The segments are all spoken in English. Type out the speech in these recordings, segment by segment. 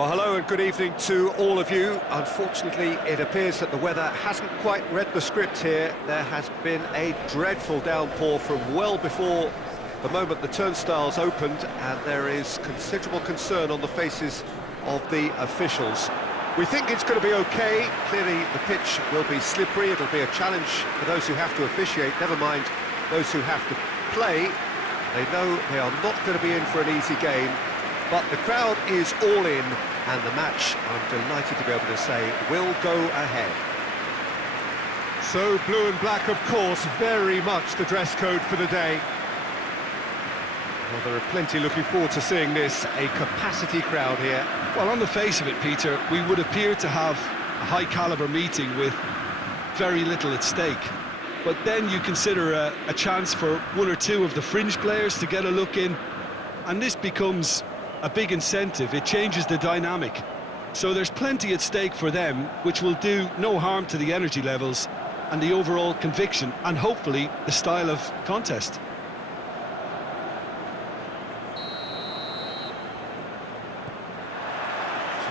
Well, hello and good evening to all of you. Unfortunately, it appears that the weather hasn't quite read the script here. There has been a dreadful downpour from well before the moment the turnstiles opened, and there is considerable concern on the faces of the officials. We think it's going to be okay. Clearly, the pitch will be slippery. It'll be a challenge for those who have to officiate, never mind those who have to play. They know they are not going to be in for an easy game. But the crowd is all in, and the match, I'm delighted to be able to say, will go ahead. So, blue and black, of course, very much the dress code for the day. Well, there are plenty looking forward to seeing this, a capacity crowd here. Well, on the face of it, Peter, we would appear to have a high-caliber meeting with very little at stake. But then you consider a chance for one or two of the fringe players to get a look in, and this becomes a big incentive. It changes the dynamic. So there's plenty at stake for them, which will do no harm to the energy levels and the overall conviction, and hopefully the style of contest. So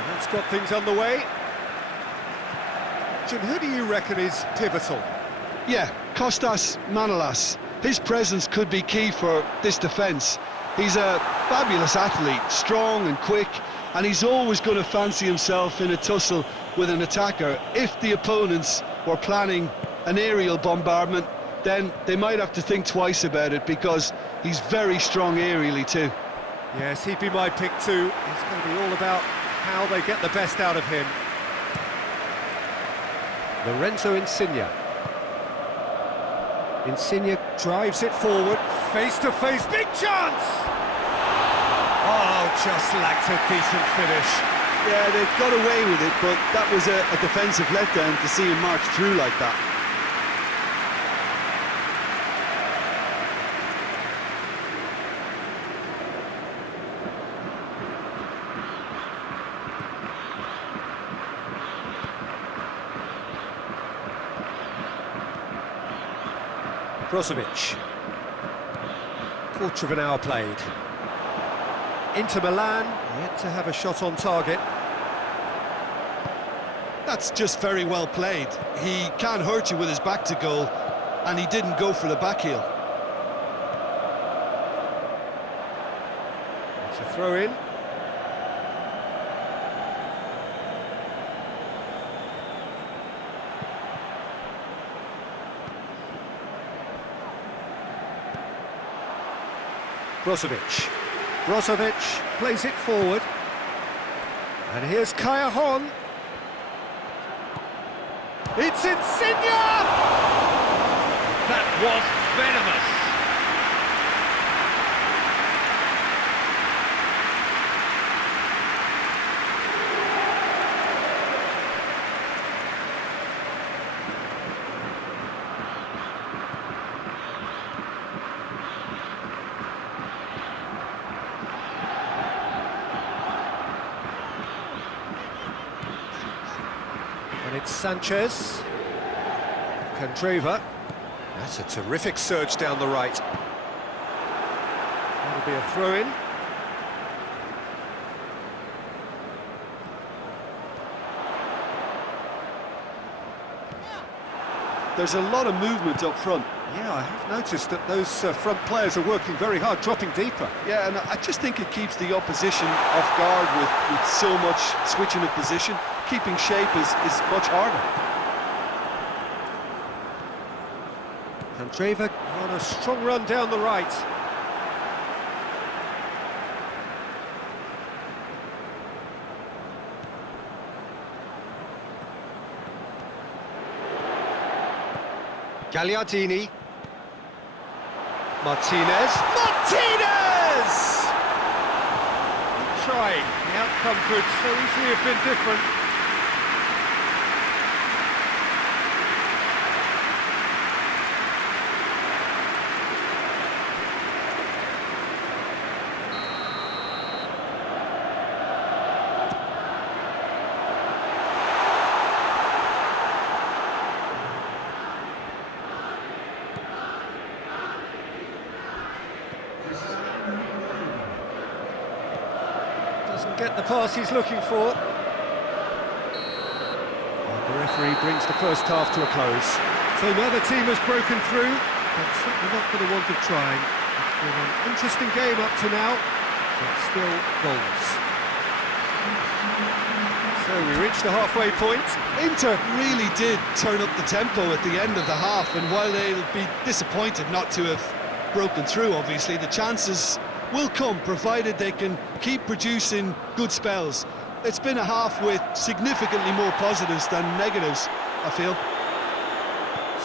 that's got things underway. Jim, who do you reckon is pivotal? Yeah, Kostas Manolas. His presence could be key for this defence. He's a fabulous athlete, strong and quick, and he's always going to fancy himself in a tussle with an attacker. If the opponents were planning an aerial bombardment, then they might have to think twice about it, because he's very strong aerially too. Yes, he'd be my pick too. It's going to be all about how they get the best out of him. Lorenzo Insigne. Insigne drives it forward, face-to-face, big chance! Oh, just lacked a decent finish. Yeah, they got away with it, but that was a defensive letdown to see him march through like that. Brozovic. Quarter of an hour played. Inter Milan, yet to have a shot on target. That's just very well played. He can't hurt you with his back to goal, and he didn't go for the back heel. It's a throw-in. Brozovic plays it forward. And here's Kaya. It's Insigne! That was venomous. And it's Sanchez. Candreva. That's a terrific surge down the right. That'll be a throw-in. There's a lot of movement up front. Yeah, I have noticed that those front players are working very hard, dropping deeper. Yeah, and I just think it keeps the opposition off guard with so much switching of position. Keeping shape is much harder. Candreva on a strong run down the right. Gagliardini. Martinez. Trying. The outcome could so easily have been different. get the pass he's looking for. And the referee brings the first half to a close. So now the team has broken through, but certainly not for the want of trying. It's been an interesting game up to now, but still goals. So we reached the halfway point. Inter really did turn up the tempo at the end of the half, and while they'll be disappointed not to have broken through, obviously, the chances will come, provided they can keep producing good spells. It's been a half with significantly more positives than negatives, I feel.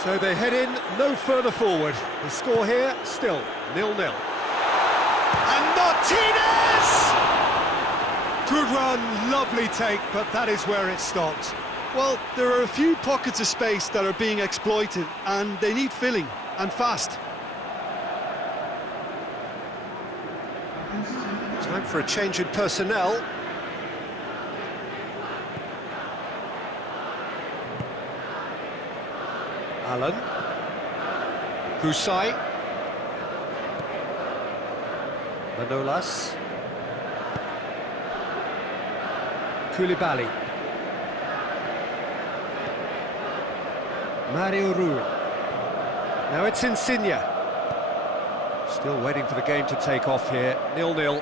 So they head in no further forward. The score here, still 0-0. And Martinez! Good run, lovely take, but that is where it stopped. Well, there are a few pockets of space that are being exploited, and they need filling, and fast. Time for a change in personnel. Allen. Husai. Manolas. Koulibaly. Mario Rui. Now it's Insigne. Still waiting for the game to take off here. 0-0.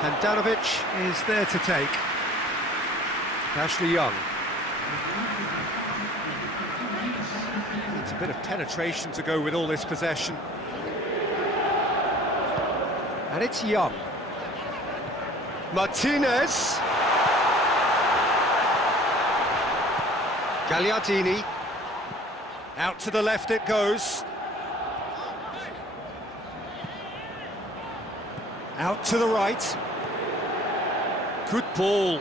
Handanovic is there to take. Ashley Young. It's a bit of penetration to go with all this possession. And it's Young. Martinez. Gagliardini. Out to the left it goes. Out to the right. Good ball.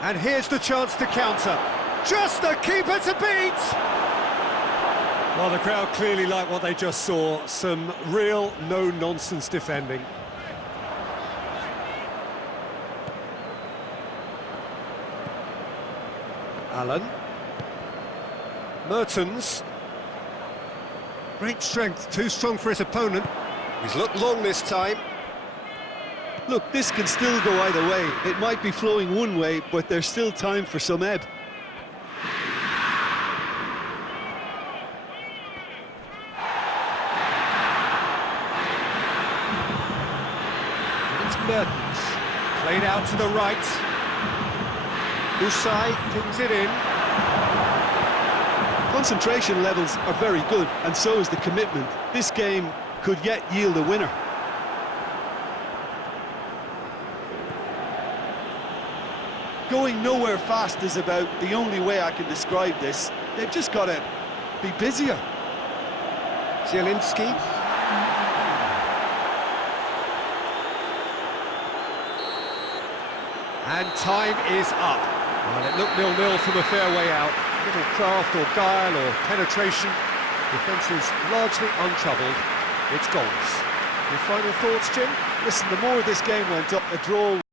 And here's the chance to counter. Just the keeper to beat! Well, the crowd clearly like what they just saw. Some real no-nonsense defending. Allen. Mertens. Great strength, too strong for his opponent. He's looked long this time. Look, this can still go either way. It might be flowing one way, but there's still time for some ebb. It's Mertens. Played out to the right. Husai pings it in. Concentration levels are very good, and so is the commitment. This game could yet yield a winner. Going nowhere fast is about the only way I can describe this. They've just got to be busier. Zielinski. And time is up. Well, it looked 0-0 from a fair way out. Little craft or guile or penetration. Defence is largely untroubled. It's goals. Your final thoughts, Jim? Listen, the more this game went up, a draw